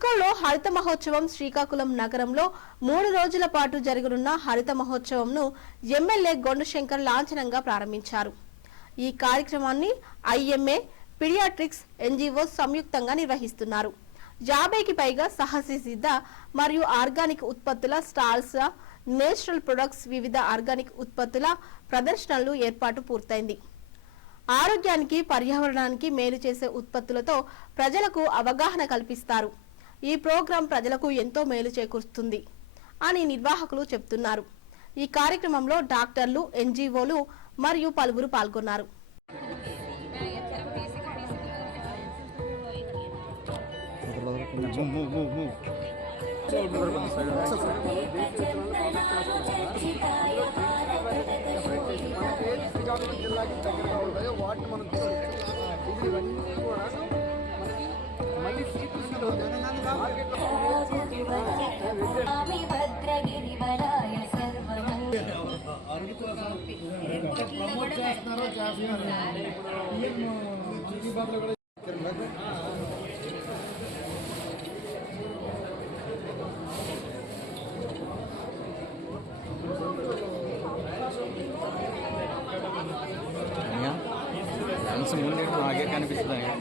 ఇఫ్కోలో హరిత మహోత్సవం శ్రీకాకుళం నగరంలో 3 రోజుల పాటు జరగనున్న హరిత మహోత్సవంను ఎమ్మెల్యే గొండుశంకర్ లాంఛనంగా ప్రారంభించారు. ఈ కార్యక్రమాన్ని ఐఎంఏ, పీడియాట్రిక్స్, ఎన్జీఓ సంయుక్తంగా నిర్వహిస్తున్నారు. 50కి పైగా సహజసిద్ధ మరియు ఆర్గానిక్ ఉత్పత్తుల స్టాల్స్, నేచురల్ ప్రొడక్ట్స్, వివిధ ఆర్గానిక్ ఉత్పత్తుల ప్రదర్శనలు ఏర్పాటు పూర్తయింది. ఆరోగ్యానికి, పర్యావరణానికి మేలు చేసే ఉత్పత్తులతో ప్రజలకు అవగాహన కల్పిస్తారు. ఈ ప్రోగ్రాం ప్రజలకు ఎంతో మేలు చేకూరుస్తుంది అని నిర్వాహకులు చెబుతున్నారు. ఈ కార్యక్రమంలో డాక్టర్లు, ఎన్జీఓలు మరియు పలువురు పాల్గొన్నారు. శ్రీకాకుళం జిల్లాకి దగ్గరగా ఉంటాయో వాటిని మనం తీసుకొచ్చాం. ఇవన్నీ కూడా మళ్ళీ ప్రమోట్ చేస్తున్నారో ముందు ఆగే కనిపిస్తుంది.